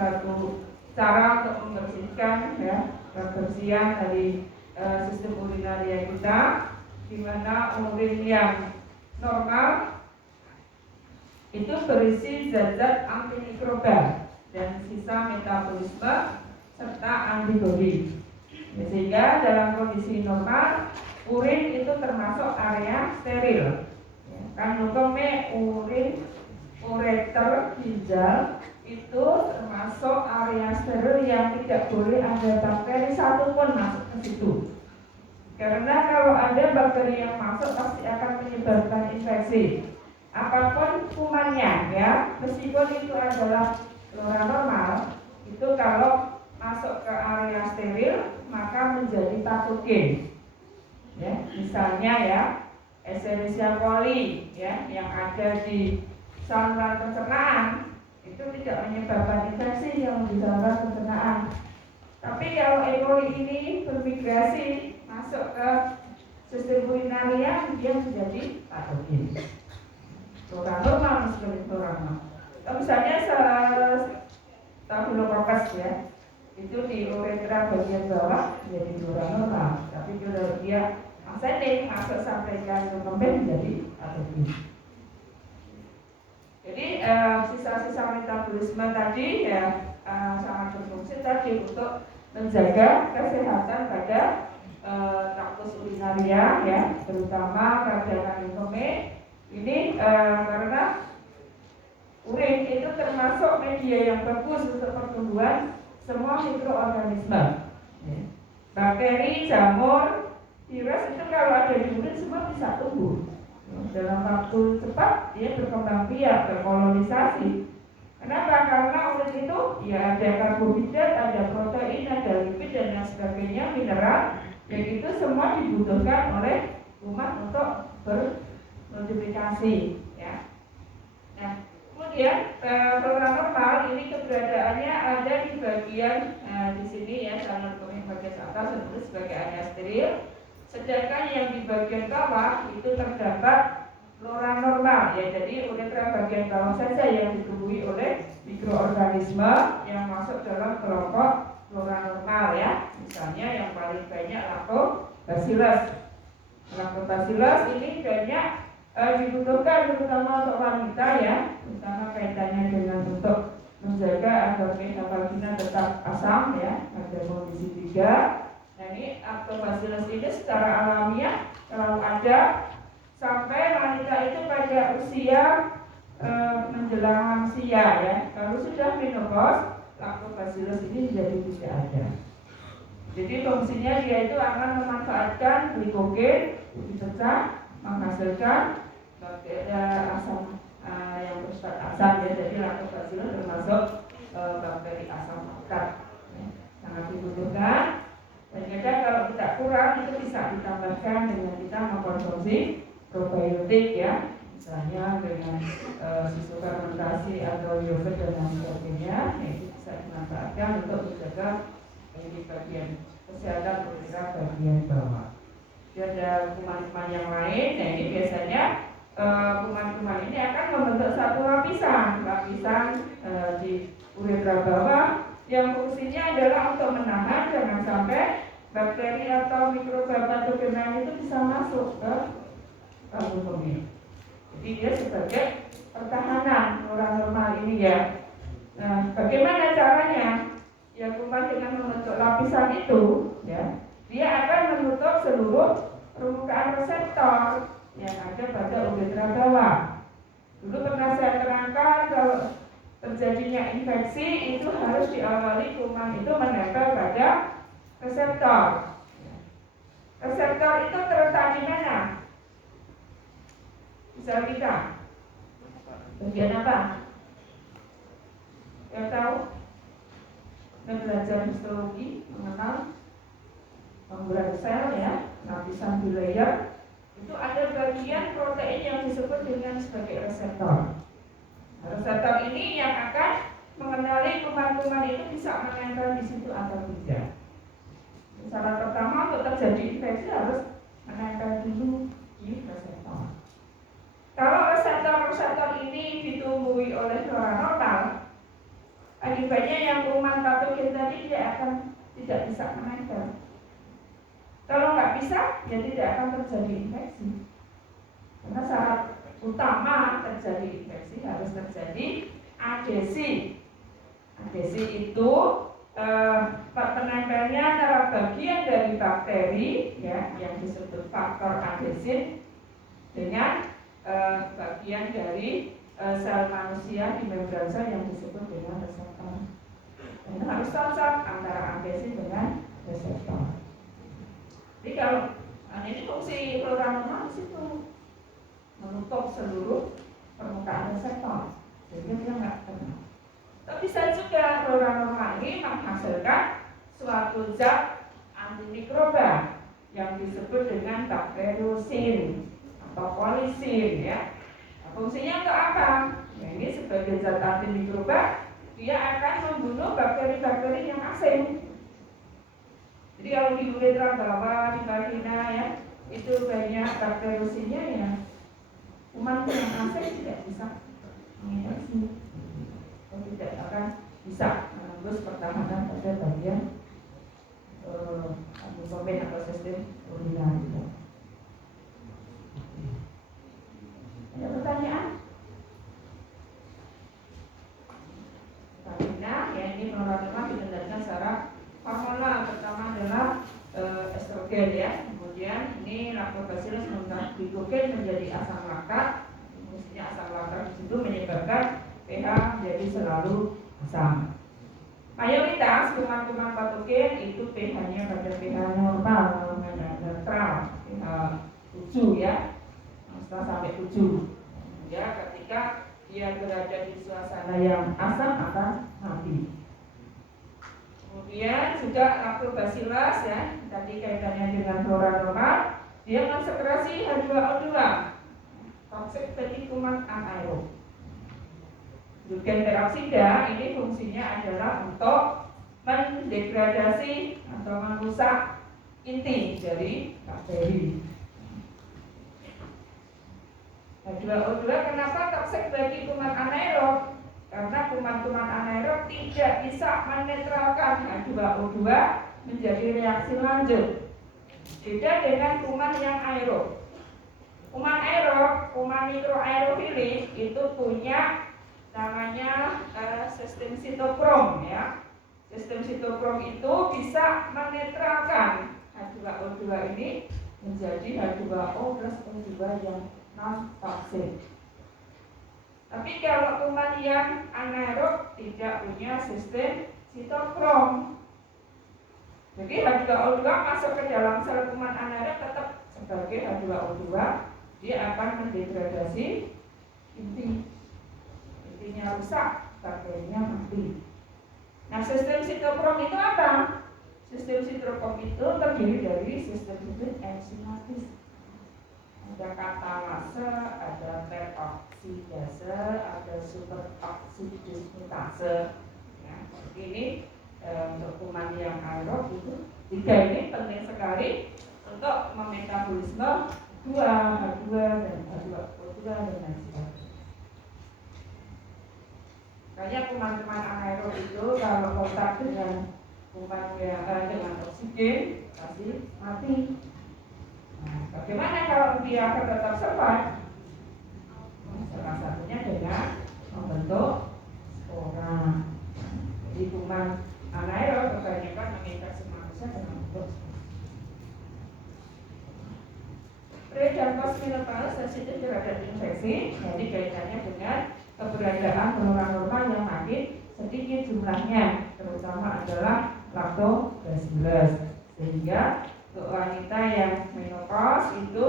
satu cara untuk membersihkan ya, kebersihan dari sistem urinaria kita, di mana urin yang normal itu berisi zat-zat antimikrobal dan sisa metabolisme serta antibodi. Sehingga dalam kondisi normal urin itu termasuk area steril. Kan hukumnya ureter ginjal itu termasuk area steril yang tidak boleh ada bakteri satupun masuk ke situ. Karena kalau ada bakteri yang masuk pasti akan menyebabkan infeksi. Apapun kumannya ya, meskipun itu adalah flora normal, itu kalau masuk ke area steril maka menjadi patogen. Ya, misalnya ya, Escherichia coli ya yang ada di saluran pencernaan itu tidak menyebabkan infeksi yang di saluran pencernaan. Tapi kalau E. coli ini bermigrasi masuk ke sistem urinaria, dia menjadi patogen. Flora normal seperti flora normal. Misalnya Staphylococcus ya, itu di uretra bagian bawah menjadi flora normal. Tapi kalau dia masuk sampai ke kembali menjadi patogen. Jadi sisa-sisa metabolisme tadi ya sangat berfungsi tadi untuk menjaga kesehatan pada traktus urinaria ya, terutama pada lymphome. Ini karena urin itu termasuk media yang bagus untuk pertumbuhan semua mikroorganisme. Bakteri, jamur, virus itu kalau ada di urin semua bisa tumbuh. Dalam waktu cepat dia berkembang biak, berkolonisasi. Kenapa? Karena urin itu ya ada karbohidrat, ada protein, ada lipid dan lain sebagainya, mineral, yang itu semua dibutuhkan oleh umat untuk bermultiplikasi ya. Nah, kemudian flora normal ini keberadaannya ada di bagian di sini ya, saluran kemih bagian atas itu sebagai area steril. Sedangkan yang di bagian bawah itu terdapat flora normal ya, jadi uretra bagian bawah saja yang ditumbuhi oleh mikroorganisme yang masuk dalam kelompok flora normal ya. Misalnya yang paling banyak Lactobacillus. Lactobacillus ini banyak dibutuhkan terutama untuk wanita ya, terutama kaitannya dengan untuk menjaga agar beta vagina tetap asam ya, ada kondisi 3. Nah ini Lactobacillus ini secara alamiah kalau ada sampai wanita itu pada usia menjelang lansia ya. Kalau sudah menopause, Lactobacillus ini jadi tidak ada. Jadi fungsinya dia itu akan memanfaatkan glikogen dipecah menghasilkan bakteri asam yang bersifat asam ya. Jadi Lactobacillus termasuk bakteri asam pekat ya, sangat dibutuhkan. Dan kadang kalau kita kurang itu bisa ditambahkan dengan kita mengkonsumsi probiotik ya, misalnya dengan susu fermentasi atau yogurt dan lain sebagainya, itu bisa dimanfaatkan untuk menjaga ini bagian kesehatan uretra bagian bawah. Jadi ada kuman-kuman yang lain, nah ini biasanya kuman-kuman ini akan membentuk satu lapisan di uretra bawah yang fungsinya adalah untuk menahan jangan sampai bakteri atau mikroba patogen itu bisa masuk ke lambung kemih. Jadi dia sebagai pertahanan flora normal ini ya. Nah, bagaimana caranya? Ya kuman dengan membentuk lapisan itu ya, dia akan menutup seluruh permukaan reseptor yang ada pada uretra bawah. Dulu pernah saya terangkan kalau terjadinya infeksi itu harus diawali kuman itu menempel pada reseptor. Reseptor itu terletak di mana? Bisa kita? Bagian apa? Yang tahu? Dan belajar histologi mengenal membelah sel ya, lapisan bilayer itu ada bagian protein yang disebut dengan sebagai reseptor. Reseptor ini yang akan mengenali kuman-kuman itu bisa menempel di situ atau tidak. Syarat pertama untuk terjadi infeksi harus menempel dulu di reseptor. Kalau reseptor-reseptor ini ditumbuhi oleh flora normal, akibatnya yang tadi dia akan tidak bisa menempel. Kalau nggak bisa, ya tidak akan terjadi infeksi. Karena syarat utama terjadi infeksi harus terjadi adhesi. Adhesi itu penempelnya antara bagian dari bakteri ya yang disebut faktor adhesif dengan bagian dari sel manusia di membran sel yang disebut dengan reseptor. Ini harus cocok antara adhesif dengan reseptor. Jadi kalau ini fungsi flora normal di situ menutup seluruh permukaan reseptor, jadi dia nggak kena. Tapi bisa juga flora normal ini menghasilkan suatu zat antimikroba yang disebut dengan bakteriosin atau polisin ya. Nah, fungsinya untuk apa? Ya, ini sebagai zat antimikroba dia akan membunuh bakteri-bakteri yang asing. Jadi kalau di uretra bawah, di vagina ya, itu banyak bakteriosinnya ya. Kuman yang asing tidak bisa menginfeksi, atau tidak akan bisa menembus pertahanan pada bagian abdomen atau sistem urinari. Ada pertanyaan? Vagina ya, ini normal dikendalikan secara hormonal, pertama adalah estrogen ya, kemudian ini lactobacillus membuat menjadi asam laktat, fungsinya asam laktat di situ menyebabkan pH menjadi selalu asam. Mayoritas kuman-kuman patogen itu pH-nya pada pH normal, netral, pH 7 ya, setelah sampai 7 ya, ketika dia berada di suasana yang asam akan mati. Kemudian juga lactobacillus ya, tadi kaitannya dengan flora normal, dia mensekresi H2O2, toksik bagi kuman anaerob. Gluten peroksida ini fungsinya adalah untuk mendegradasi atau merusak inti dari bakteri. H2O2 kenapa toksik bagi kuman anaerob? Karena kuman-kuman anaerob tidak bisa menetralkan H2O2 menjadi reaksi lanjut. Beda dengan kuman yang aerob. Kuman aerob, kuman mikroaerofilik itu punya namanya sistem sitokrom ya. Sistem sitokrom itu bisa menetralkan H2O2 ini menjadi H2O plus O2 yang non toksik. Tapi kalau kuman yang anaerob tidak punya sistem sitokrom, jadi H2O2 masuk ke dalam sel kuman anaerob tetap sebagai H2O2, dia akan mendegradasi intinya rusak, bakterinya mati. Nah, sistem sitokrom itu apa? Sistem sitokrom itu terdiri dari sistem enzimatis. Ada katalase, ada peroksidase, ada superoksidismutase. Ya, ini untuk kuman yang aerob itu tiga ini penting sekali untuk memetabolisme H2 dan H2O2 dan lain sebagainya. Kayak kuman-kuman anaerob itu kalau kontak dengan kuman yang dengan oksigen pasti mati. Nah, bagaimana kalau dia akan tetap survive? Salah satunya dengan membentuk spora. Jadi kuman anaerob kebanyakan menginfeksi manusia dengan bentuk spora. Pre dan postmenopause sensitif terhadap infeksi, jadi kaitannya dengan keberadaan flora normal yang makin sedikit jumlahnya, terutama adalah lactobacillus, sehingga untuk wanita yang menopause itu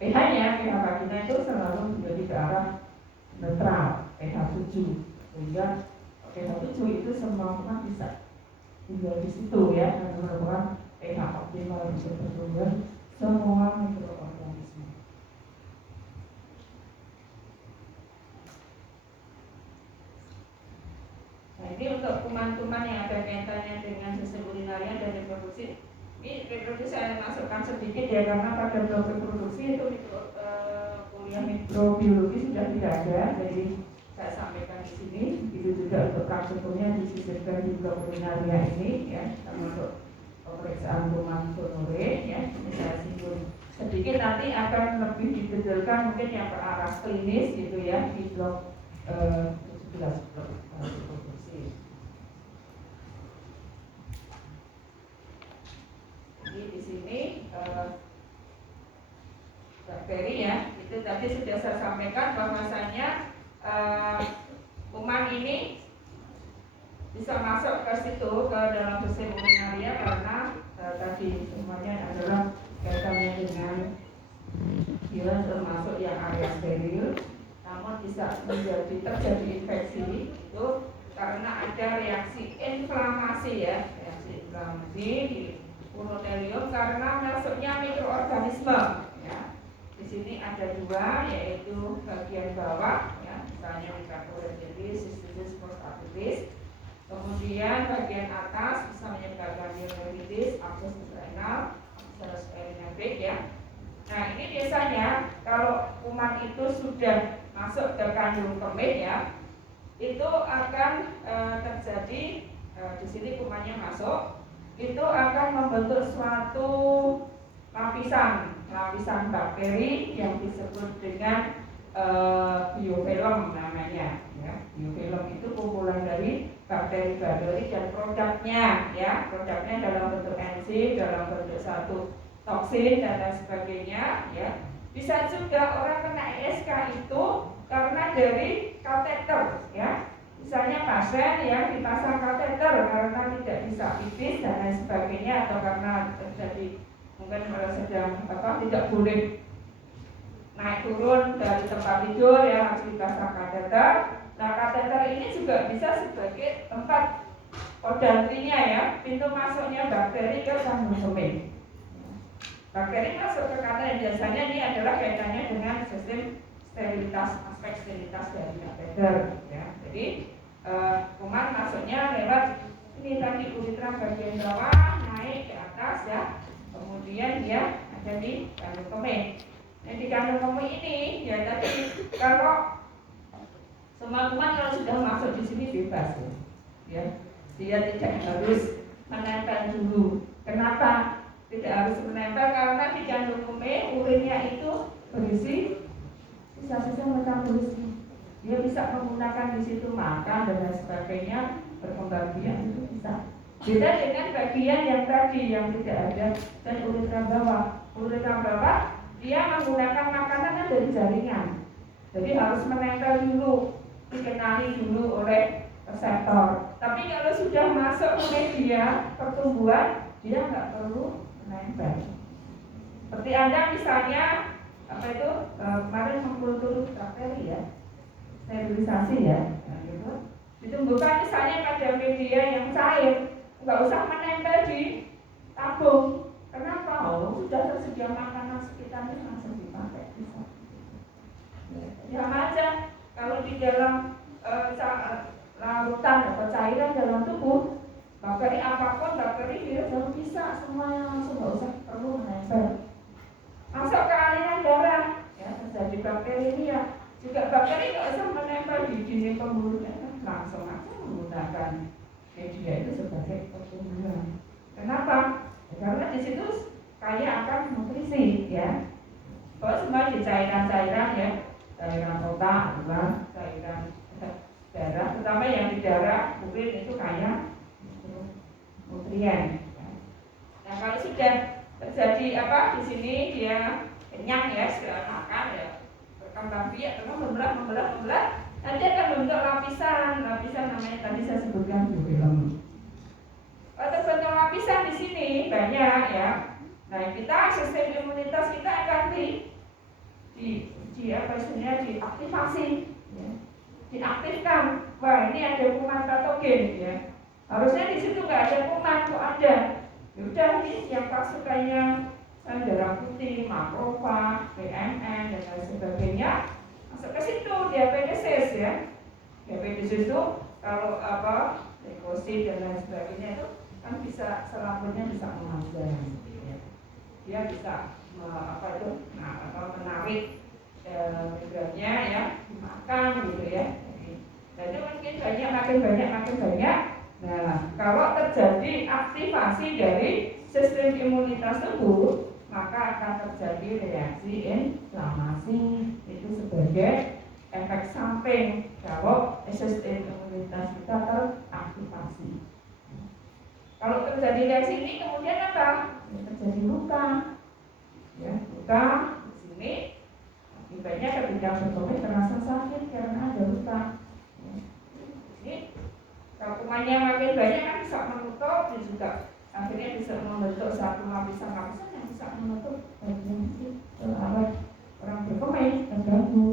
pH-nya, pH vagina itu selalu menjadi ke arah netral, pH 7, sehingga pH 7 itu semua kuman bisa tinggal di situ ya, dan merupakan pH optimal untuk pertumbuhan semua mikroorganisme. Nah, ini untuk kuman-kuman yang ada kaitannya dengan sistem urinaria dan reproduksi. Ini reproduksi saya masukkan sedikit ya, karena pada blok reproduksi itu kuliah mikrobiologi sudah tidak ada, jadi saya sampaikan di sini. Begitu juga untuk praktikumnya disisipkan di blok urinaria ini ya, termasuk pemeriksaan kuman gonore ya. Ini saya singgung sedikit, nanti akan lebih didetailkan mungkin yang ke arah klinis gitu ya di blok 17 blok reproduksi. Jadi di sini bakteri ya, itu tadi sudah saya sampaikan bahwasanya kuman ini bisa masuk ke situ, ke dalam sistem urinaria karena tadi semuanya adalah kaitannya dengan bila termasuk yang area steril, namun bisa terjadi infeksi itu karena ada reaksi inflamasi ya, reaksi inflamasi di urotelium karena masuknya mikroorganisme ya. Di sini ada dua, yaitu bagian bawah ya, misalnya Microorganism cystitis prostatitis. Kemudian bagian atas bisa menyebabkan urinaritis, absces renal, absces urinary ya. Nah ini biasanya kalau kuman itu sudah masuk ke kandung kemih ya, itu akan terjadi di sini kumannya masuk, itu akan membentuk suatu lapisan bakteri yang disebut dengan biofilm namanya ya. Biofilm itu kumpulan dari bakteri-bakteri dan produknya ya, produknya dalam bentuk enzim, dalam bentuk satu toksin dan lain sebagainya ya. Bisa juga orang kena ESK itu karena dari kateter ya. Misalnya pasien yang dipasang kateter karena tidak bisa pipis dan lain sebagainya, atau karena terjadi mungkin sedang tidak boleh naik turun dari tempat tidur ya, harus dipasang kateter. Nah kateter ini juga bisa sebagai tempat podantrinya ya, pintu masuknya bakteri ke kandung kemih. Bakteri masuk ke kateter, biasanya ini adalah kaitannya dengan sistem sterilitas, aspek sterilitas dari kateter ya. Jadi kuman masuknya lewat ini tadi uretra bagian bawah naik ke atas ya, kemudian dia ada di kandung kemih. Nah di kandung kemih ini ya tadi kalau semua kuman kalau sudah masuk di sini bebas ya, dia tidak harus menempel dulu. Kenapa tidak harus menempel? Karena di kandung kemih urinnya itu berisi sisa-sisa metabolisme. Dia bisa menggunakan di situ makan dan lain sebagainya, berkembang biak itu bisa. Beda dengan bagian yang tadi yang tidak ada dan uretra bawah. Uretra bawah dia menggunakan makanan dari jaringan, jadi harus menempel dulu, dikenali dulu oleh reseptor. Tapi kalau sudah masuk ke media pertumbuhan, dia nggak perlu menempel. Seperti Anda misalnya kemarin mengkultur bakteri ya, sterilisasi ya, nah, gitu. Ditumbuhkan misalnya pada media yang cair, nggak usah menempel di tabung. Kenapa? Sudah tersedia makanan sekitarnya, langsung dipakai bisa. Ya aja kalau di dalam larutan atau cairan dalam tubuh, bakteri apapun, bakteri virus harus bisa semuanya langsung, nggak usah perlu menempel. Masuk ke aliran darah, ya terjadi bakteri ini ya. Juga bakteri nggak usah menempel di dinding pembuluhnya, langsung aja menggunakan media itu sebagai pertumbuhan. Kenapa? Ya, karena di situ kaya akan nutrisi ya. Kalau semua di cairan-cairan ya, cairan otak, cairan darah, terutama yang di darah, urin itu kaya nutrien. Nah kalau sudah terjadi di sini dia kenyang ya, setelah makan ya, berkembang biak, membelah, nanti akan membentuk lapisan namanya tadi saya sebutkan biofilm. Terbentuk lapisan di sini banyak ya. Nah kita sistem imunitas kita akan diaktifasi, ya. Diaktifkan. Wah ini ada kuman patogen ya. Harusnya di situ nggak ada kuman, kok ada. Yaudah ini yang pasukannya darah putih, makrofag, PMN dan lain sebagainya masuk ke situ, diabetes ya. Diabetes itu kalau leukosit dan lain sebagainya itu kan bisa selambungnya bisa memanjang, ya. Dia bisa menarik migranya ya, makan gitu ya. Jadi mungkin banyak makin banyak. Nah, kalau terjadi aktivasi dari sistem imunitas tubuh, maka akan terjadi reaksi inflamasi. Itu sebagai efek samping kalau sistem imunitas kita teraktivasi. Kalau terjadi reaksi ini kemudian apa? Terjadi luka. Ya, luka di sini akibatnya ketika berkomit terasa sakit karena ada luka. Ini kalau kumannya makin banyak kan bisa menutup, dan juga akhirnya bisa membentuk satu lapisan yang bisa menutup bagian awet orang berkemih terganggu.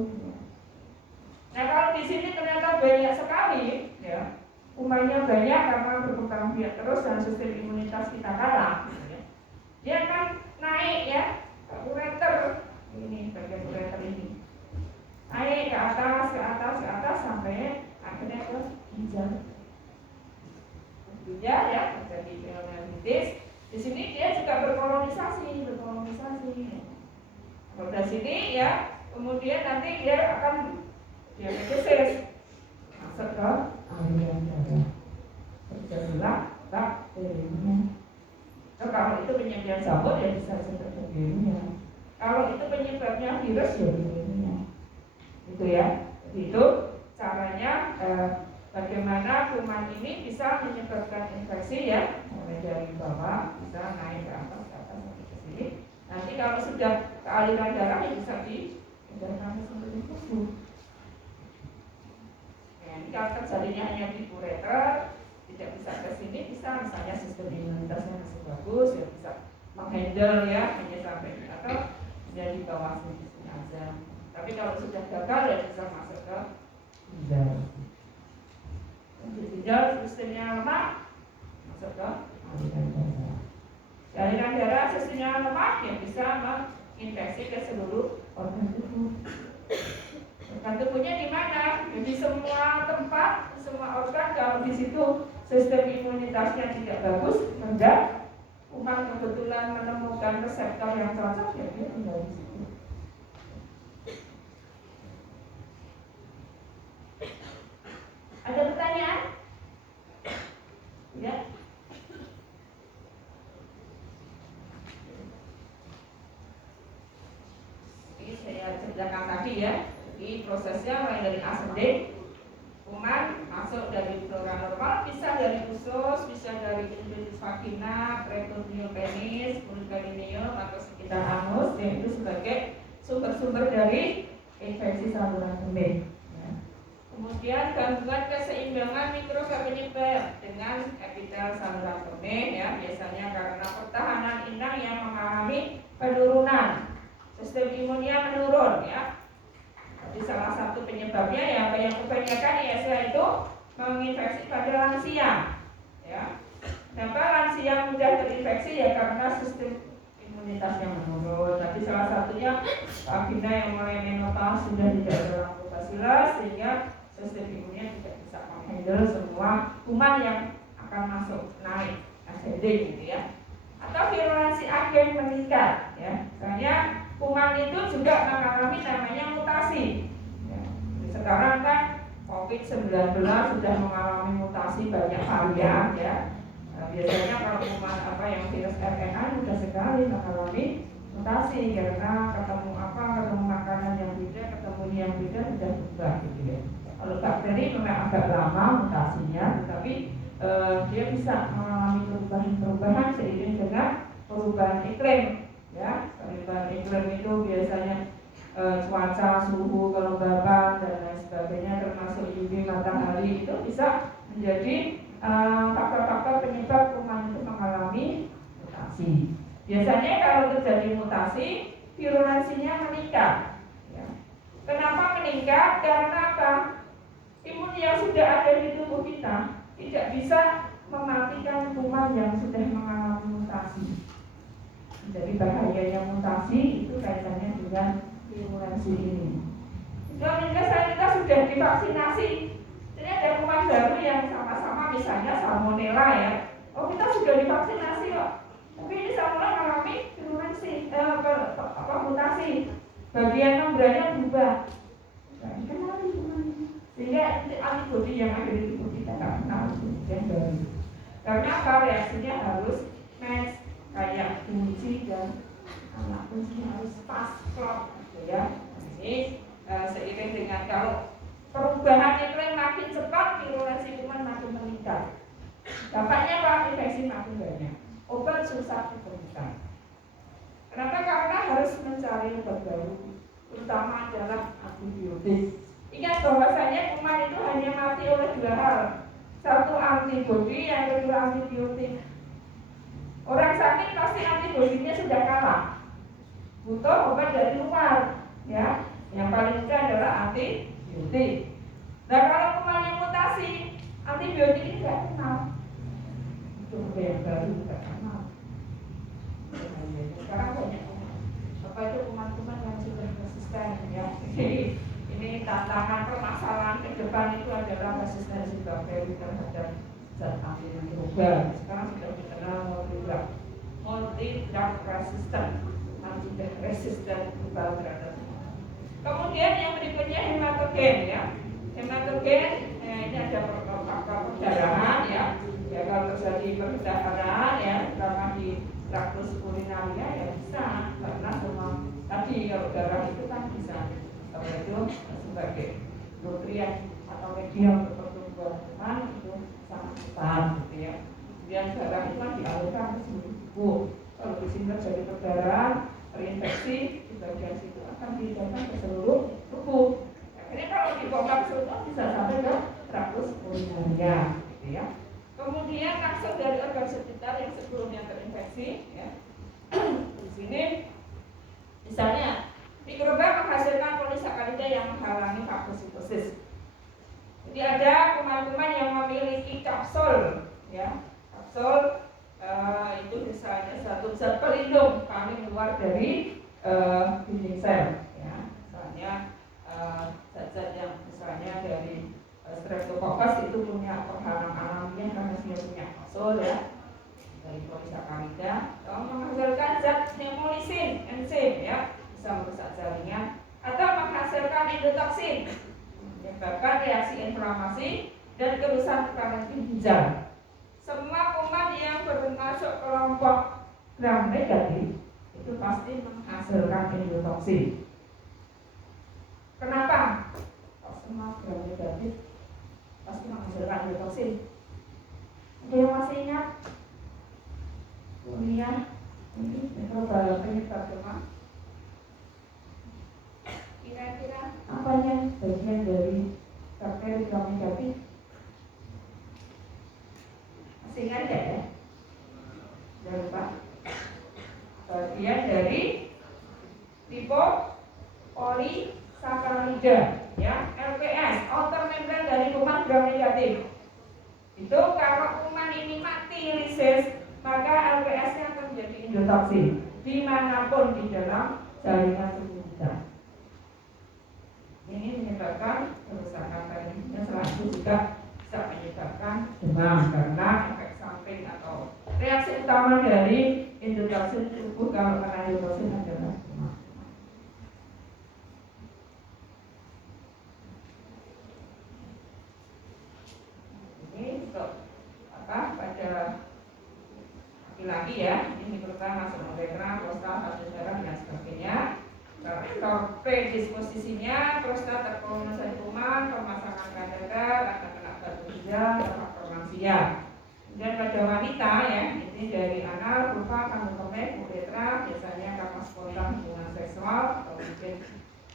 Nah, kalau di sini ternyata banyak sekali, ya, kumannya banyak karena berkembang biak terus dan sistem imunitas kita kalah, ya. Dia akan naik ya ke ureter, ini bagian ureter ini, naik ke atas sampai akhirnya ke ginjal. Ya, terjadi pneumonia. Di sini dia juga berkolonisasi. Kalau dari sini ya, kemudian nanti dia akan diabetes masuk ke aliran darah. Terjadilah bakterinya. Kalau itu penyebabnya jamur ya bisa terjadi virusnya. Kalau itu penyebabnya virus ya virusnya. Itu ya. Itu caranya. Bagaimana kuman ini bisa menyebabkan infeksi ya, mulai dari bawah bisa naik ke atas sampai ke sini. Nanti kalau sudah ke aliran darah ya bisa diedarkan ke seluruh tubuh. Ya, ini kalau terjadinya hanya di ureter, tidak bisa ke sini, bisa misalnya sistem imunitasnya masih bagus ya bisa menghandle ya hanya sampai di atas, jadi di bawah sini aja. Tapi kalau sudah gagal ya bisa masuk ke ginjal. Ginjal sistemnya lemah, masuk ke aliran darah. Aliran darah sistemnya lemah yang bisa menginfeksi ke seluruh organ tubuh. Organ tubuhnya di mana? Jadi semua tempat, semua organ kalau di situ sistem imunitasnya tidak bagus, rendah, kuman kebetulan menemukan reseptor yang cocok, ya dia tinggal di situ. Ada pertanyaan? Ya. Ini saya ceritakan tadi ya. Jadi prosesnya mulai dari ascending, kuman masuk dari flora normal, bisa dari usus, bisa dari infeksi vagina, peritoneum penis, perineum atau sekitar anus, yang itu sebagai sumber-sumber dari infeksi saluran kemih. Kemudian gangguan keseimbangan mikroflora penyebab dengan epitel saluran kemih ya, biasanya karena pertahanan inang yang mengalami penurunan, sistem imunnya menurun ya. Jadi salah satu penyebabnya ya yang kebanyakan ISA itu menginfeksi pada lansia ya. Kenapa lansia mudah terinfeksi ya karena sistem imunitasnya menurun. Tadi salah satunya vagina yang mulai menopause sudah tidak ada lactobacillus sehingga sistem imunnya tidak bisa menghandle semua kuman yang akan masuk naik ascending gitu ya. Atau virulensi agen meningkat ya. Misalnya kuman itu juga mengalami namanya mutasi ya. Sekarang kan COVID-19 sudah mengalami mutasi banyak varian ya. Nah, biasanya kalau kuman yang virus RNA mudah sekali mengalami mutasi karena ketemu makanan yang beda, ketemu yang beda sudah berubah gitu ya. Kalau bakteri memang agak lama mutasinya, tetapi dia bisa mengalami perubahan seiring dengan perubahan iklim. Ya, perubahan iklim itu biasanya cuaca, suhu, kelembaban dan lain sebagainya, termasuk UV matahari itu bisa menjadi faktor-faktor penyebab kuman itu mengalami mutasi. Biasanya kalau terjadi mutasi, virulensinya meningkat. Ya. Kenapa meningkat? Karena apa? Imun yang sudah ada di tubuh kita tidak bisa mematikan kuman yang sudah mengalami mutasi. Jadi bahayanya mutasi itu kaitannya dengan virulensi ini. Kalau kita sudah divaksinasi, jadi ada kuman baru yang sama-sama misalnya salmonella ya. Oh kita sudah divaksinasi kok, tapi ini salmonella mengalami virulensi, mutasi. Bagian membrannya berubah. Nah, ini kan sehingga antibodi yang ada di tubuh kita yang baru. Karena apa? Reaksinya harus match, kayak kunci dan anak kuncinya harus pas klop, gitu ya. Ini seiring dengan kalau perubahan iklim makin cepat, virulasi kuman makin meningkat. Dampaknya apa? Infeksi makin banyak. Obat susah ditemukan. Kenapa? Karena harus mencari obat baru, terutama adalah antibiotik. Ingat bahwasanya kuman itu hanya mati oleh dua hal. Satu antibodi, yang kedua antibiotik. Orang sakit pasti antibodinya sudah kalah, butuh obat dari luar, ya. Yang paling mudah adalah antibiotik. Nah kalau kuman yang mutasi, antibiotik ini tidak kenal. Itu yang baru tidak kenal. Sekarang banyak apa itu kuman-kuman yang sudah resisten, ya. Ini tantangan permasalahan ke depan itu adalah resistensi bakteri terhadap zat antimikroba. Sekarang sudah dikenal multi-drug resistant, resistant terhadap. Kemudian yang berikutnya hematogen, ya. Hematogen ini ada faktor perdarahan, ya. Ya kalau terjadi perdarahan, ya, terutama di traktus urinaria, ya bisa karena semua tadi kalau darah itu kan bisa itu sebagai nutrien atau media untuk pertumbuhan itu sangat besar, gitu ya. Kemudian darah itu kan dialirkan ke seluruh tubuh. Kalau di sini terjadi perdarahan, terinfeksi di bagian situ akan didatang ke seluruh tubuh. Akhirnya kalau dibongkar semua bisa sampai ke traktus urinaria, gitu ya. Kemudian langsung dari organ sekitar yang sebelumnya terinfeksi, ya. Di sini misalnya mikroba menghasilkan polisakarida yang menghalangi fagositosis. Jadi ada kuman-kuman yang memiliki kapsul, ya. Kapsul itu misalnya satu zat pelindung paling luar dari dinding sel, ya. Misalnya zat-zat yang misalnya dari Streptococcus itu punya penghalang alamiah karena dia punya kapsul, ya, dari polisakarida. Menghasilkan zat pneumolisin, enzim, ya, bisa merusak jaringan atau menghasilkan endotoksin, menyebabkan reaksi inflamasi dan kerusakan tekanan ginjal. Semua kuman yang bermasuk kelompok gram negatif itu pasti menghasilkan endotoksin. Kenapa? Kalau semua gram negatif pasti menghasilkan endotoksin. Ada yang masih ingat kuliah ini mikroba penyebab demam? Kira-kira apanya bagian dari bakteri gram negatif? Masih ingat ya? Jangan lupa. Bagian dari lipopolisakarida, ya, LPS, outer membrane dari kuman gram negatif. Itu kalau kuman ini mati lisis, maka LPS-nya akan menjadi endotoksin dimanapun di dalam jaringan tubuh kita. Ini menyebabkan kerusakan tadinya, selalu juga bisa menyebabkan demam karena efek samping atau reaksi utama dari endotoksin tubuh kalau kena endotoksin adalah demam. Ini untuk apa? Pada laki-laki, ya, ini mikroba masuk uretra, prostat, hati darah dan sebagainya. Kalau predisposisinya prostat terkolonisasi kuman, pemasangan kateter, akan kena batu ginjal, faktor lansia. Dan pada wanita, ya, ini dari anal, vulva, kandung kemih, uretra, biasanya karena spontan hubungan seksual atau mungkin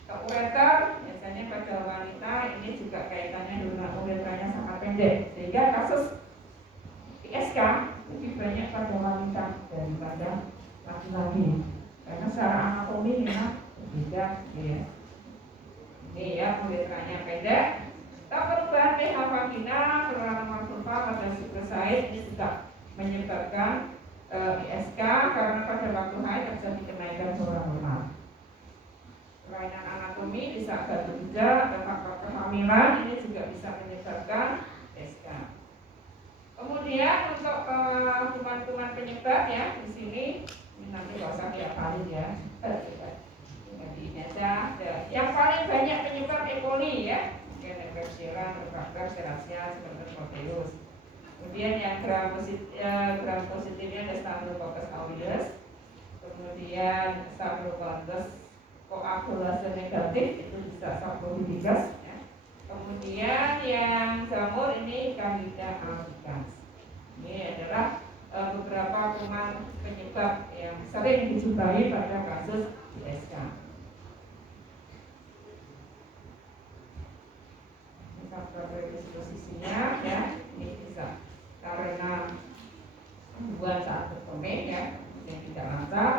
ke ureter, biasanya pada wanita ini juga kaitannya dengan uretranya sangat pendek, sehingga kasus ISK lebih banyak pada wanita daripada laki-laki karena secara anatomi memang berbeda, ya. Ini, ya, uretranya pendek. Perubahan pH vagina, perubahan vulva pada siklosaid ini juga menyebabkan ISK karena pada waktu haid terjadi kenaikan saluran hormon. Kelainan anatomi bisa batu ginjal atau faktor kehamilan ini juga bisa menyebabkan ISK. Kemudian untuk kuman-kuman penyebab, ya, di sini ini nanti nggak usah tiap hari, ya. Ini aja. Yang paling banyak penyebab E. coli, ya. Klebsiella, Helicobacter, Serratia, Proteus. Kemudian yang gram positifnya ada Staphylococcus aureus. Kemudian Staphylococcus koagulasi negatif itu bisa Staphylococcus ya. Kemudian yang jamur ini Candida albicans. Ini adalah beberapa kuman penyebab yang sering dijumpai pada kasus ISK. Ini faktor predisposisinya ya, ini bisa karena hubungan saat berkembang ya, yang tidak lancar,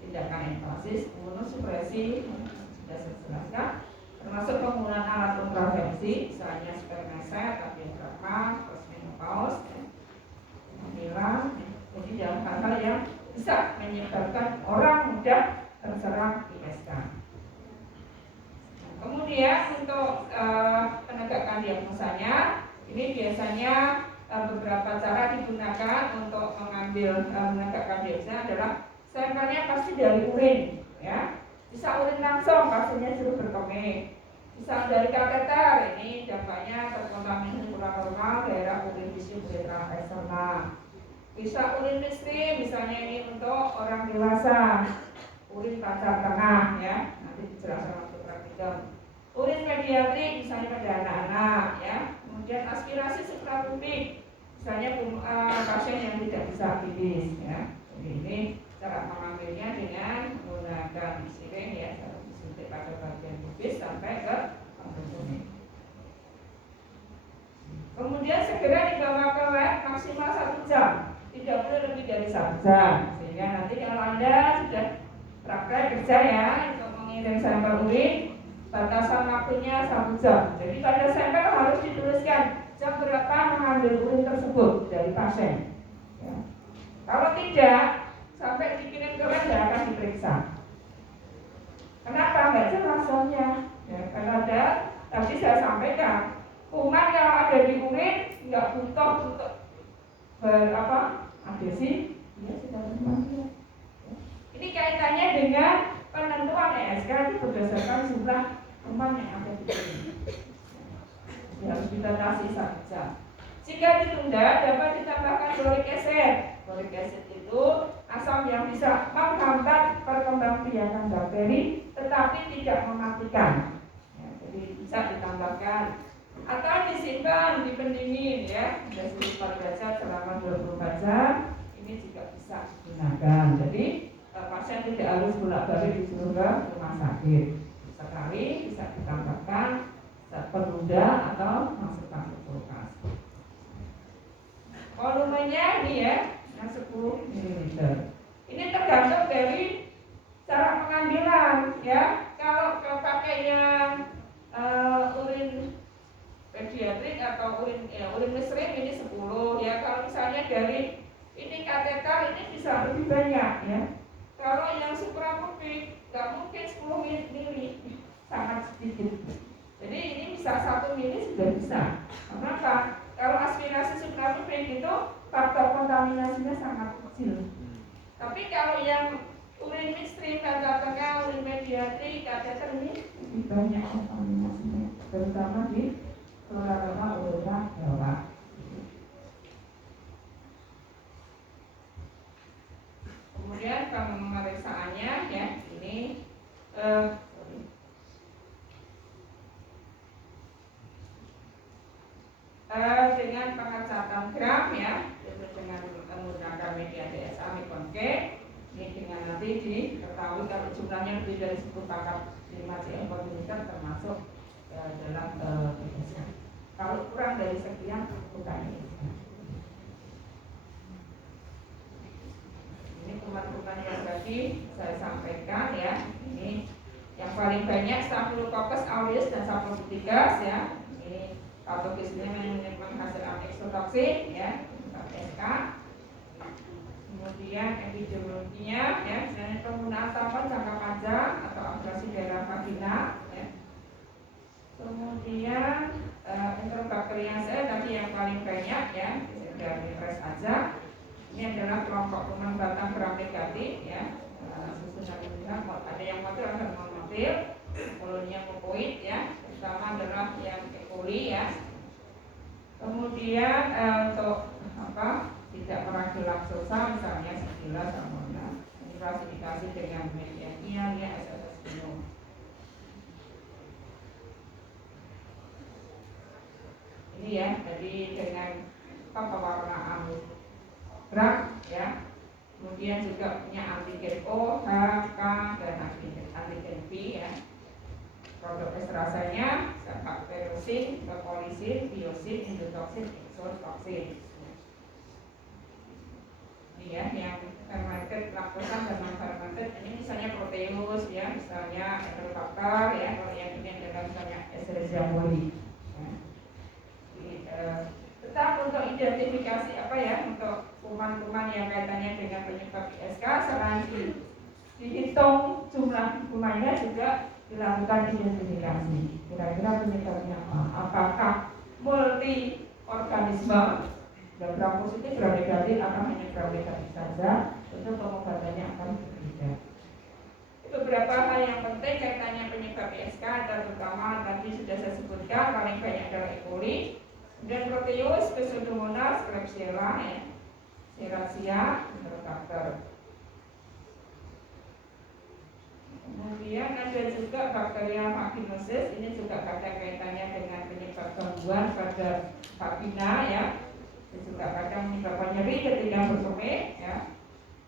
tindakan invasis, imunosupresi sudah saya jelaskan, termasuk penggunaan alat kontrasepsi, misalnya spermicide, diafragma, menopause, hamila. Jadi dalam hal-hal yang bisa menyebabkan orang mudah terserang ISK. Kemudian untuk penegakan diagnosanya, ini biasanya beberapa cara digunakan untuk menegakkan diagnosa adalah sampelnya pasti dari urin, ya. Bisa urin langsung, pasiennya suruh berkemih. Bisa dari kateter, ini dampaknya terkontaminasi kurang normal daerah urin visum uretral eksternal. Bisa urin midstream, misalnya ini untuk orang dewasa, urin pancar tengah, ya. Nanti dijelaskan untuk praktikum. Urin pediatrik, misalnya pada anak-anak, ya. Kemudian aspirasi suprapubik, misalnya pasien yang tidak bisa pipis, ya. Jadi ini cara mengambilnya dengan menggunakan siring, ya, disuntik pada bagian pipis sampai ke pembuluh. Kemudian segera dibawa ke lab maksimal 1 jam, tidak boleh lebih dari 1 jam, sehingga nanti kalau Anda sudah praktek kerja ya untuk mengirim sampel urin, batasan waktunya 1 jam. Jadi pada sampel harus dituliskan jam berapa mengambil urin tersebut dari pasien. Ya. Kalau tidak, sampai dikirim ke lab tidak akan diperiksa. Kenapa? Nggak jelas soalnya. Ya, karena ada, tadi saya sampaikan, kuman yang ada di urin nggak butuh untuk adhesi, ya sudah bermanfaat. Ini kaitannya dengan penentuan ESK itu berdasarkan jumlah kuman yang ada di urin. Harus dibatasi 1 jam. Jika ditunda, dapat ditambahkan boric acid. Boric acid itu asam yang bisa menghambat perkembangbiakan bakteri, tetapi tidak mematikan. Ya, jadi bisa ditambahkan atau disimpan di pendingin ya, suhu 4 derajat selama 24 jam. Ini juga bisa digunakan. Jadi pasien tidak harus bolak-balik disuruh ke rumah sakit. Sekali bisa ditambahkan saat penunda atau masukkan ke kulkas. Volumenya ini ya, 10 ml. Ini tergantung dari cara pengambilan ya. Kalau pakai yang urin pediatrik atau urin midstream ini 10 ya. Kalau misalnya dari ini kateter ini bisa lebih banyak ya. Kalau yang suprapubik nggak mungkin 10 ml, sangat sedikit. Jadi ini bisa 1 ml sudah bisa. Kenapa? Kalau aspirasi suprapubik itu faktor kontaminasinya sangat kecil. Tapi kalau yang urin midstream, pancar tengah, urin pediatrik, kateter ini lebih banyak kontaminasinya, terutama di flora bawah. Kemudian pemeriksaannya ya ini dengan pengecatan gram ya, itu dengan menggunakan media DSA Micron-K. Ini dengan nanti diketahui kalau jumlahnya lebih dari 10 pangkat 5 cm per liter termasuk dalam DSA. Kalau kurang dari sekian bukan ini. Ini kuman-kuman yang tadi saya sampaikan ya. Ini yang paling banyak Staphylococcus aureus dan Staphylococcus ya. Ini patogennya menyebabkan hasil ekstotoksin ya, SK. Kemudian epidemiologinya ya, misalnya penggunaan tampon jangka panjang atau abrasi daerah vagina ya. Kemudian enterobacteriaceae tadi yang paling banyak ya, dari res aja. Ini adalah kelompok kuman batang gram negatif ya. Susunan ada yang motil, ada yang non-motil. Koloninya mukoid ya, pertama adalah yang E. coli ya. Kemudian untuk tidak meragu laktosa, misalnya Shigella salmonella. Ini klasifikasi dengan Media SSS minum. Ini ya, jadi dengan pewarna amudrak ya. Kemudian juga punya antigen O, H, K, dan antigen V ya. Produk ekstrasanya bakterosin, polisin, biosin, endotoksin, exotoksin. Ini ya, yang fermented, laktosa dan non fermented. Ini misalnya proteus ya, misalnya enterobacter ya. Kalau yang ini adalah misalnya Escherichia coli. Tetap untuk identifikasi apa ya, untuk kuman-kuman yang kaitannya dengan penyebab ISK, selain dihitung jumlah kumannya juga dilakukan identifikasi. Kira-kira penyebabnya apa? Apakah multi organisme, gram positif, gram negatif, atau hanya gram negatif saja? Tentu pengobatannya akan berbeda. Beberapa hal yang penting kaitannya penyebab ISK, terutama tadi sudah saya sebutkan, paling banyak adalah E. coli. Dan Proteus, Pseudomonas, Klebsiella, ya, Serratia, Enterobacter. Kemudian ada juga Bacteria vaginosis, ini juga ada kaitannya dengan penyebab gangguan pada vagina ya. Ini juga kadang menyebabkan nyeri ketika berkemih ya.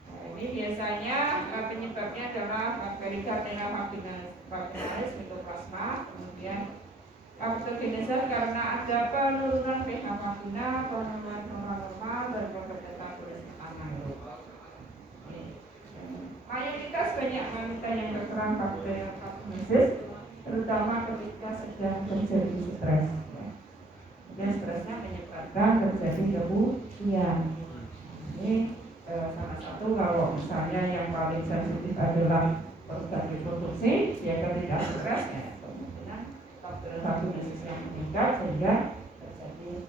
Nah, ini biasanya penyebabnya adalah bakteri Gardenia vaginalis, Mycoplasma, kemudian Absorbensia karena ada penurunan pH vagina, penurunan normal dan metabolisme anaerob. Mayoritas banyak wanita yang terserang bakteri vaginosis, terutama ketika sedang terjadi stres. Dan stresnya menyebabkan terjadi kebutuhan. Ini salah satu, kalau misalnya yang paling sensitif adalah organ reproduksi, dia ketika stres ya. Vaginosis yang meningkat sehingga terjadi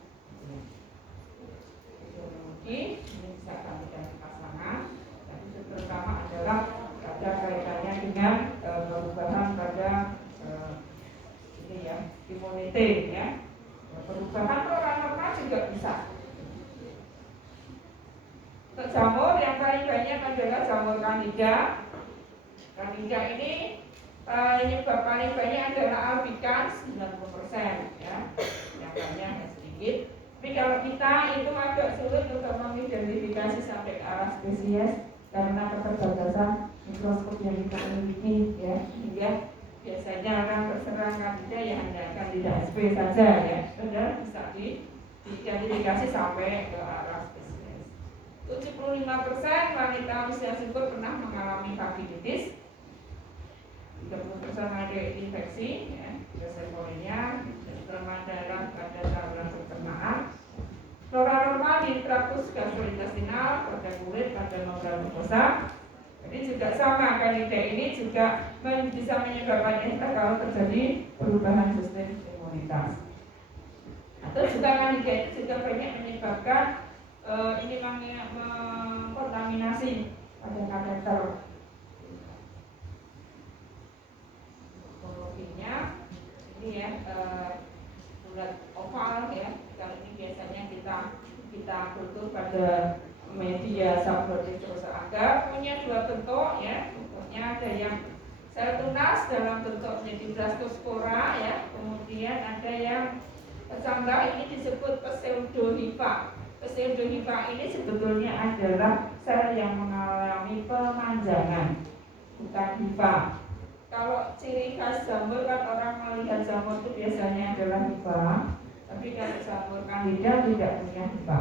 fisiologi. Ini bisa kami dari pasangan. Tapi terutama adalah ada kaitannya dengan perubahan pada ini ya, imunite ya. Perubahan normal juga bisa. Untuk jamur yang paling banyak adalah jamur Candida. Candida ini penyebab paling banyak adalah albicans 90% ya, yang banyak dan sedikit. Tapi kalau kita itu agak sulit untuk mengidentifikasi sampai ke arah spesies karena keterbatasan mikroskop yang kita miliki ya. Sehingga biasanya orang terserang Candida ya hanya Candida sp saja ya, dan bisa diidentifikasi sampai ke arah spesies. 75% wanita usia subur pernah mengalami vaginitis. 30% ada infeksi, ya, Yersinia, terutama dalam pada saluran pencernaan. Flora normal di traktus gastrointestinal, pada kulit, pada noda mukosa. Jadi juga sama, Candida ini juga bisa menyebabkan infeksi kalau terjadi perubahan sistem imunitas. Atau juga Candida itu juga banyak menyebabkan ini mengkontaminasi pada kateter. Ini ya bulat oval ya. Kalau ini biasanya kita kultur pada media Subtropic Rosa punya dua bentuk ya. Bentuknya ada yang sel tunas dalam bentuk menjadi blastospora ya. Kemudian ada yang pecambah, ini disebut pseudohifa. Pseudohifa ini sebetulnya adalah sel yang mengalami pemanjangan, bukan hifa. Kalau ciri khas jamur kan orang melihat jamur itu biasanya adalah hifa, tapi kalau jamur Candida tidak punya hifa.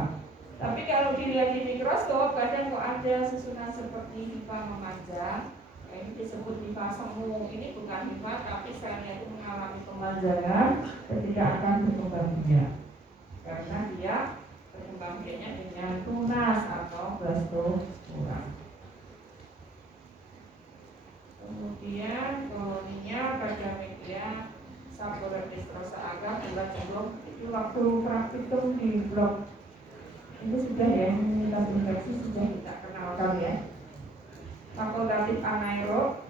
Tapi kalau dilihat di mikroskop kadang kok ada susunan seperti hifa memanjang. Ini disebut hifa semu. Ini bukan hifa, tapi selnya itu mengalami pemanjangan ketika akan berkembang biak. Karena dia berkembang biaknya dengan tunas atau blastospora. Kemudian koloninya pada media Subtropic Rosa agam itu waktu praktikum di blog ini sudah ya, imunitas infeksi sudah kita kenalkan ya. Fakultatif anaerob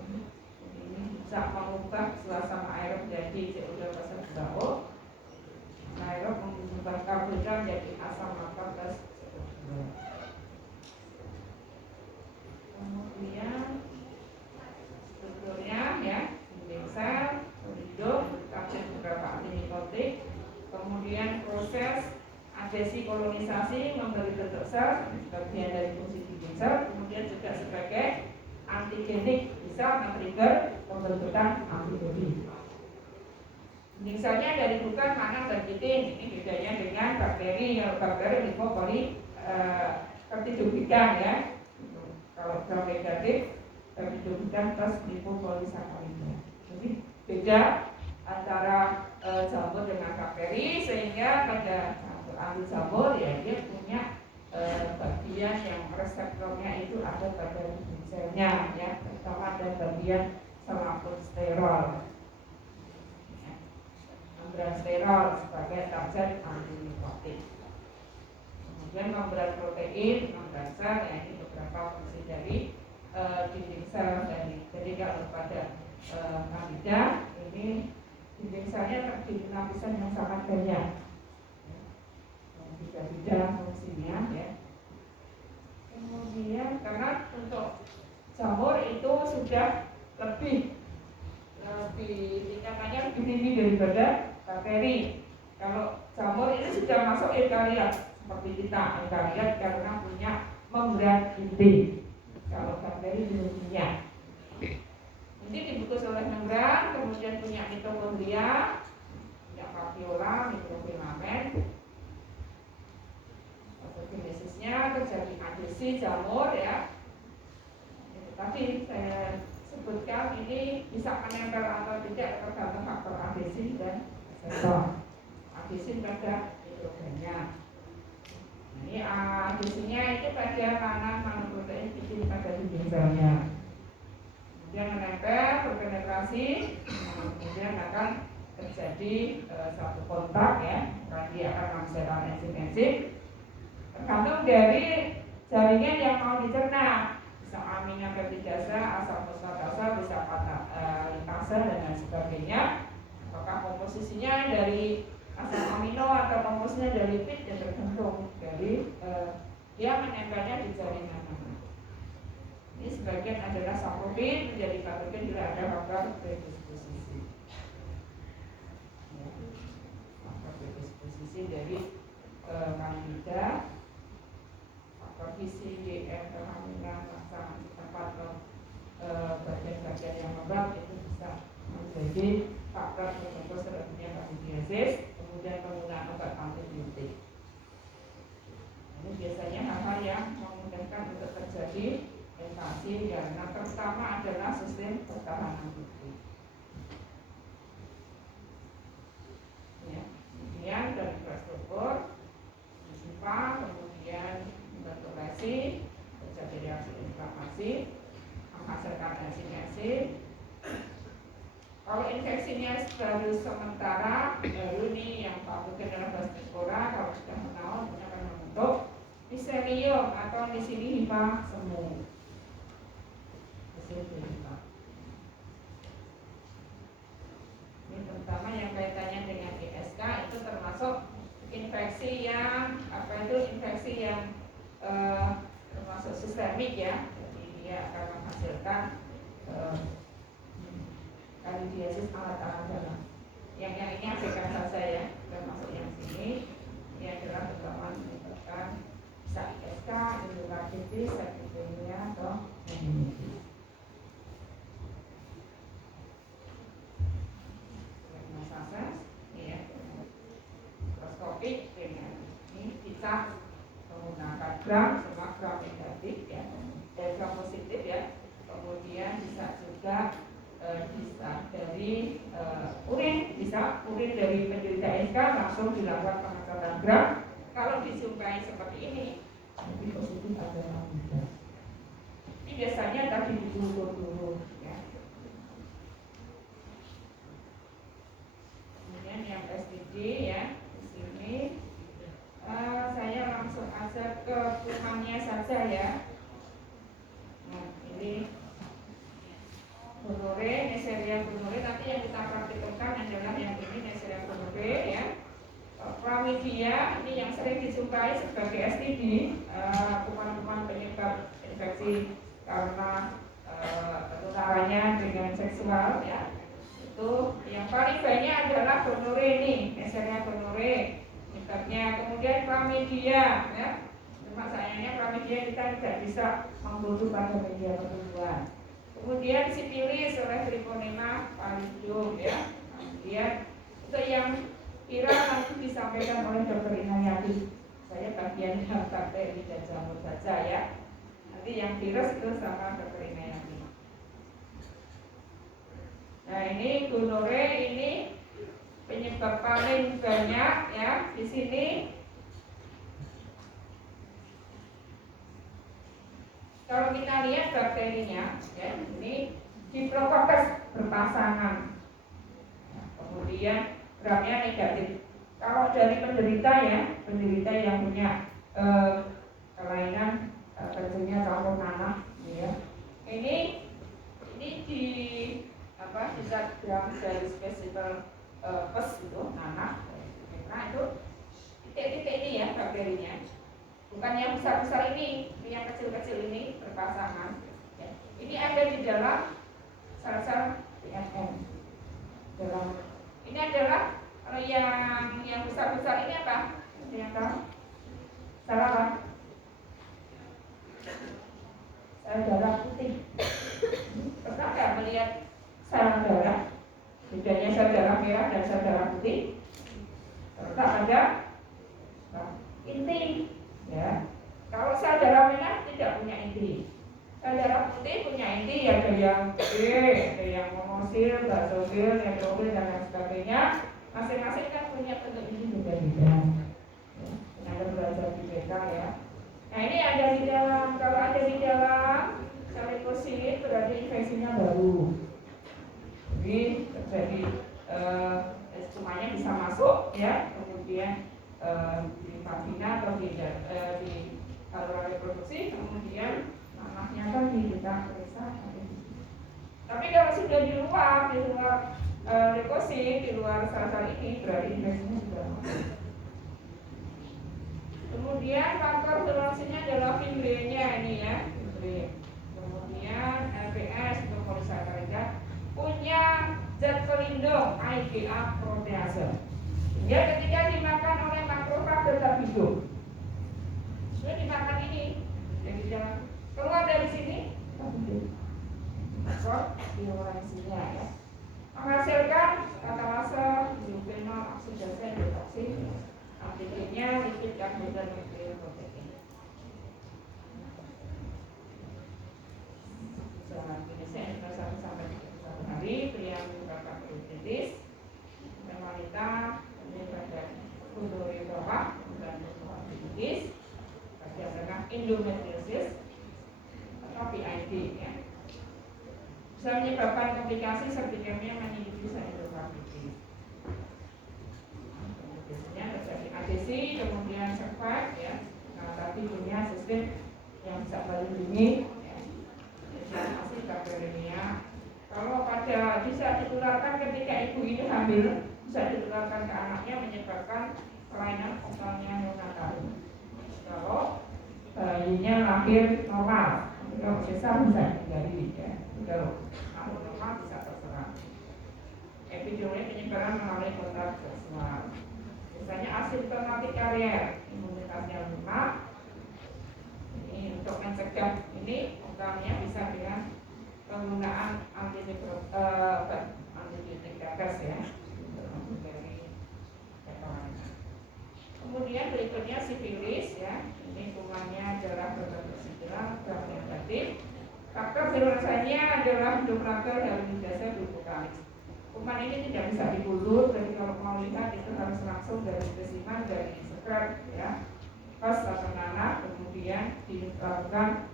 ini bisa mengubah suasana aerob jadi CO2 +2O. Anaerob mengubah karbonda menjadi asam lambang +CO2. Kemudian strukturnya ya, dinding sel, hidup, terdapat beberapa antimitotik. Kemudian proses adhesi kolonisasi memberi bentuk sel sebagian dari fungsi dinding sel. Kemudian juga sebagai antigenik bisa men-trigger pembentukan antibodi. Dinding selnya dari bukan mana berkitin. Ini bedanya dengan bakteri. Kalau bakteri lipopoli tertidubikan ya. Kalau gram negatif tertidubikan plus lipopolisakaridnya. Jadi beda antara jamur dengan bakteri, sehingga pada anti jamur ya dia punya bagian yang reseptornya itu ada pada dinding selnya ya, terutama ada bagian selaput sterol. Membran sterol sebagai target antimitotik. Kemudian membran protein, membran sel, ya ini beberapa fungsi dari dinding sel dari. Jadi kalau pada Candida ini dinding selnya terdiri lapisan yang sangat banyak. Beda-beda fungsinya ya. Kemudian karena untuk jamur itu sudah lebih tingkatannya lebih tinggi daripada bakteri. Kalau jamur ini sudah masuk eukariot seperti kita, eukariot karena punya membran inti. Kalau bakteri belum punya. Ini dibungkus oleh membran, kemudian punya mitokondria, punya vakuola, mikrofilamen. Genesisnya terjadi adhesi jamur ya. Itu tadi saya sebutkan ini bisa menempel atau tidak tergantung faktor adhesi dan reseptor. Adhesi pada nitrogennya. Nah, ini adhesinya itu pada nanoprotein bikin pada dinding selnya. Kemudian menempel, berpenetrasi, kemudian akan terjadi satu kontak ya, dia akan menghasilkan enzim-enzim. Tergantung dari jaringan yang mau dicerna, bisa aminopeptidasa, asam fosfatasa, bisa litase dan lain sebagainya. Apakah komposisinya dari asam amino atau komposisinya dari lipid, dan tergantung dari dia menempelnya di jaringan mana. Ini sebagian adalah saprofit, menjadi patogen bila ada faktor predisposisi. Faktor predisposisi dari Candida, visi GM kehamilan, masa tempat bagian-bagian yang lembab itu bisa menjadi faktor tertentu terjadinya kandidiasis. Kemudian penggunaan obat antibiotik. Ini biasanya hal-hal yang memudahkan untuk terjadi infeksi karena pertama adalah sistem pertahanan tubuh. Ya, kemudian dari infrastruktur, kemudian bentuk lesi, terjadi reaksi inflamasi, menghasilkan enzim-enzim. Kalau infeksinya baru sementara, baru ini yang patogen adalah Bacteria, kalau sudah menaun akan membentuk miselium atau di sini hima semu. Ini terutama yang kaitannya dengan ISK itu termasuk infeksi yang infeksi yang termasuk sistemik ya, jadi dia akan menghasilkan kandidiasis alat-alat dalam. Yang ini abaikan saja ya, termasuk yang sini. Ini adalah terutama menyebabkan bisa ISK, endokarditis, sakitopenia atau meningitis. Diagnosa ya, mikroskopik dengan ini bisa menggunakan gram, semua gram negatif ya, dan gram positif ya. Kemudian bisa juga bisa dari urin, bisa urin dari penderita SK langsung dilakukan pengecekan gram. Kalau dijumpai seperti ini, lebih positif adalah mudah. Ini biasanya tadi diukur dulu ya. Kemudian yang STD ya, di sini saya langsung aja ke kumannya saja ya. Nah, ini gonore, Neisseria gonore, tapi yang kita praktikkan adalah yang ini Neisseria gonore ya. Chlamydia ini yang sering sering dijumpai sebagai STD, kuman-kuman penyebab infeksi karena penularannya dengan seksual ya. Itu yang paling banyak adalah gonore ini, misalnya gonore penyebabnya, kemudian chlamydia ya. Cuma sayangnya chlamydia kita tidak bisa membunuh pada media pertumbuhan. Kemudian sipilis oleh Treponema pallidum ya. Kemudian untuk yang viral nanti disampaikan oleh Dr. Inayati. Saya bagian yang bakteri dan jamur saja ya. Nanti yang virus itu sama Dr. Inayati. Nah ini gonore ini penyebab paling banyak ya di sini. Kalau kita lihat bakterinya, ya, ini Diplococcus berpasangan. Nah, kemudian gramnya negatif. Kalau dari penderita ya, penderita yang punya kelainan bentuknya campur nanah, ya. Ini di di zat gram dari spesimen pes itu nanah. Nah itu titik-titik ini ya bakterinya. Bukan yang besar-besar ini, yang kecil-kecil ini berpasangan. Ya. Ini ada di dalam sel-sel DNN. Ini adalah kalau yang besar-besar ini apa? Ada yang tahu? Sel apa? Sel darah putih. Pernah nggak melihat sel darah? Bedanya sel darah merah dan sel darah putih? Terletak pada inti. Ya, kalau sel darah merah tidak punya inti, sel darah putih punya inti, ada yang B, ada yang monosil, basosil, neutrophil dan lain sebagainya. Masing-masing kan punya bentuk inti berbeda. Ya, ada belajar di BK ya. Nah ini ada di dalam, kalau ada di dalam sel leukosit berarti infeksinya baru. Jadi terjadi semuanya bisa masuk ya, kemudian di vagina atau di saluran reproduksi, kemudian nanahnya kan kita periksa. Tapi kalau sudah di luar leukosit, di luar sel-sel ini berarti infeksinya sudah masuk. Kemudian faktor toleransinya adalah fibrinnya ini ya, fibrin. Kemudian LPS untuk polisakarida punya zat pelindung IgA protease. Ya ketika dimakan oleh makrofag tetap hidup. Sudah dimakan ini, jadi jangan keluar dari sini, masuk di luar isinya ya. Menghasilkan katalase, biofenol, oksidasi, detoksi, antigennya, lipid, karbohidrat, protein. Jangan ini saya 1 sampai 1 hari, pria beberapa kritis, wanita ini pada gonore bawah dan hepatitis, bagian tengah endometriosis atau PID ya. Bisa menyebabkan komplikasi sertikamia meningitis dan endokarditis. Biasanya terjadi adesi, kemudian survive ya. Nah tadi punya sistem yang bisa melindungi ya. Masih bakterinya. Kalau pada bisa ditularkan ketika ibu ini hamil, bisa ditularkan ke anaknya menyebabkan kelainan okalnya neonatal. Kalau bayinya lahir normal, kalau besar bisa dihindari ya. Kalau lahir normal bisa terserang. Epidemiologi penyebaran melalui kontak seksual. Biasanya asimptomatik karier, imunitasnya lemah. Ini untuk mencegah ini okalnya bisa dengan penggunaan antibiotik tetes ya. Kemudian berikutnya sifilis ya, ini kumannya adalah berbentuk sigilang, gram negatif. Faktor virusnya adalah hidrofraktur herbicida glucocalis. Kuman ini tidak bisa dibunuh, jadi kalau mau lihat itu harus langsung dari spesimen dari sekret ya, pas atau nanah, kemudian dilakukan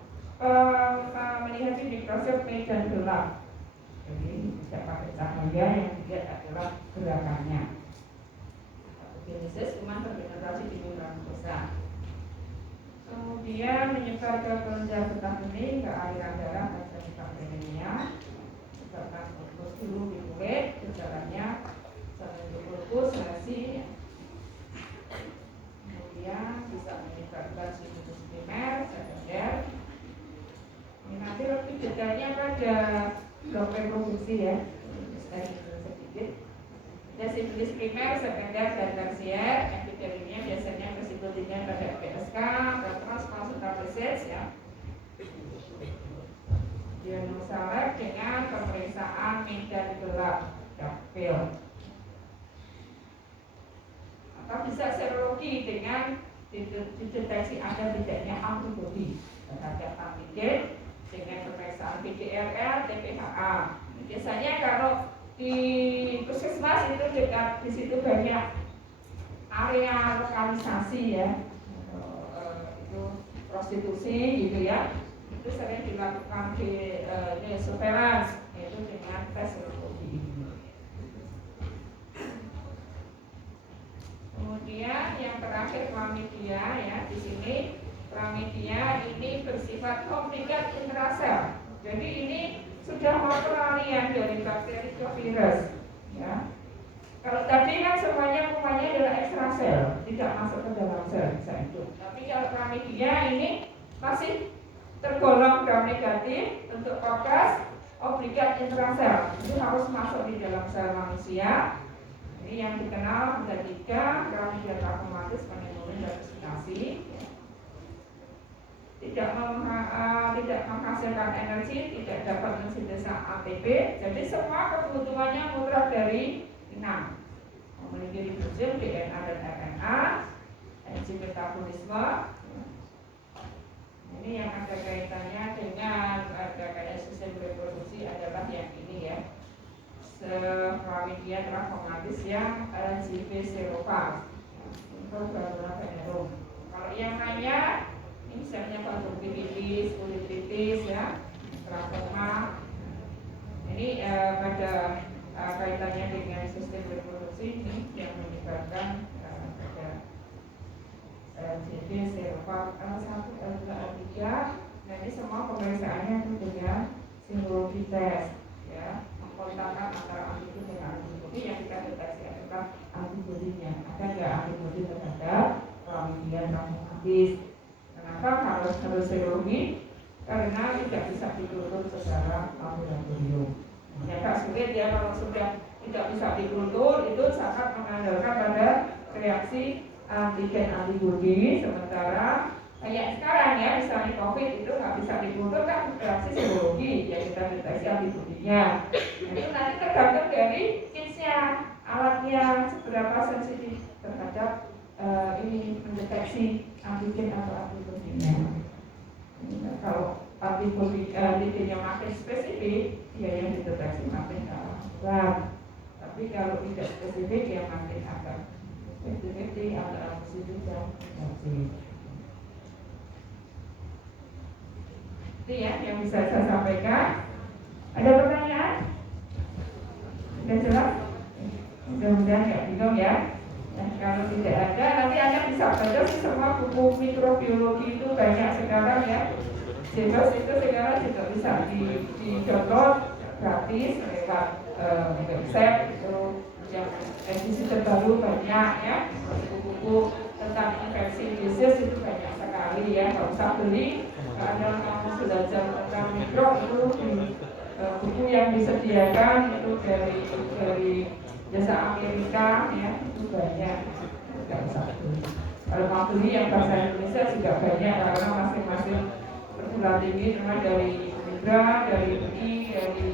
melihat di mikroskop medan gelap. Jadi tidak pakai cahaya, yang dilihat adalah gerakannya. Genesis kuman terpenetrasi di membran mukosa. Kemudian menyebar ke kelenjar getah bening, ke aliran darah, terjadi bakterinya, menyebabkan lupus dulu di kulit, gejalanya sampai lupus, lesi. Kemudian detailnya pada blok reproduksi ya. Sedikit. Ada sifilis primer, sekunder, dan tersier. Epideminya biasanya bersifat pada PSK, transkonsultasis ya. Diagnosa lab dengan pemeriksaan medan gelap dapil. Atau bisa serologi dengan dideteksi ada tidaknya antibodi terhadap antigen dengan pemeriksaan PCRL, TPHA. Biasanya kalau di puskesmas itu dekat di situ banyak area lokalisasi ya, itu prostitusi gitu ya, itu sering dilakukan di surveillance yaitu dengan tes serologi. Kemudian yang terakhir chlamydia ya, di sini chlamydia ini bersifat komplikat intrasel. Jadi ini sudah mau peralihan dari bakteri ke virus ya. Kalau tadi kan semuanya adalah ekstrasel, tidak masuk ke dalam sel bisa itu. Tapi kalau chlamydia ini masih tergolong gram negatif untuk kokas obligat intrasel, itu harus masuk di dalam sel manusia. Ini yang dikenal ada 3, chlamydia trachomatis, pneumonia, dan vaksinasi. Tidak menghasilkan energi, tidak dapat mensintesa ATP. Jadi semua kebutuhannya mutlak dari inang. Memiliki ribosom, DNA dan RNA, enzim metabolisme. Ini yang ada kaitannya dengan kayak sistem reproduksi adalah yang ini ya. Chlamydia trachomatis yang LGB serophas. Untuk gangguan venerum. Kalau yang lainnya misalnya pankreatitis, ulitis ya, trakoma. Ini pada kaitannya dengan sistem reproduksi ini yang menyebabkan pada LGB, serophas, L1, L2, L3. Nah ini semua pemeriksaannya itu dengan serologi tes ya, mengkontakkan antara antibodi dengan antibodi yang kita deteksi adalah antibodinya. Ada nggak antibodi terhadap chlamydia trachomatis? Kenapa harus serologi? Karena tidak bisa dikultur secara laboratorium. Ya agak sulit ya kalau sudah tidak bisa dikultur, itu sangat mengandalkan pada reaksi antigen antibodi. Sementara kayak sekarang ya, misalnya COVID itu nggak bisa dikultur kan reaksi serologi, ya kita deteksi antibodinya. Nah, itu nanti tergantung dari kitsnya, alatnya seberapa sensitif terhadap ini mendeteksi antigen atau antibodinya. Kalau antigennya makin spesifik, ya yang dideteksi makin besar. Tapi kalau tidak spesifik, ya makin agak spesifik antara positif dan negatif. Itu ya yang bisa saya sampaikan. Ada pertanyaan? Sudah jelas? Mudah-mudahan nggak bingung ya. Nah, kalau tidak ada, nanti Anda bisa baca sih semua buku mikrobiologi itu banyak sekarang ya. Jebos itu sekarang juga bisa di-download gratis lewat website itu yang edisi terbaru banyak ya. Buku-buku tentang infeksi disease itu banyak sekali ya. Nggak usah beli. Kalau Anda mau belajar tentang mikro itu di buku yang disediakan itu dari jasa Amerika ya, itu banyak. Nggak usah beli. Kalau mau beli yang bahasa Indonesia juga banyak karena masing-masing perguruan tinggi memang dari Migra, dari UI, dari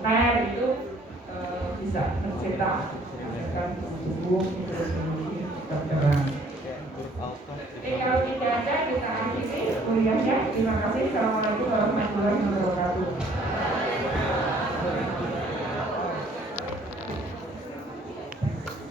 UNER itu bisa mencetak kan buku mikrobiologi kedokteran. Kalau tidak ada kita akhiri kuliahnya. Terima kasih. Assalamualaikum warahmatullahi wabarakatuh.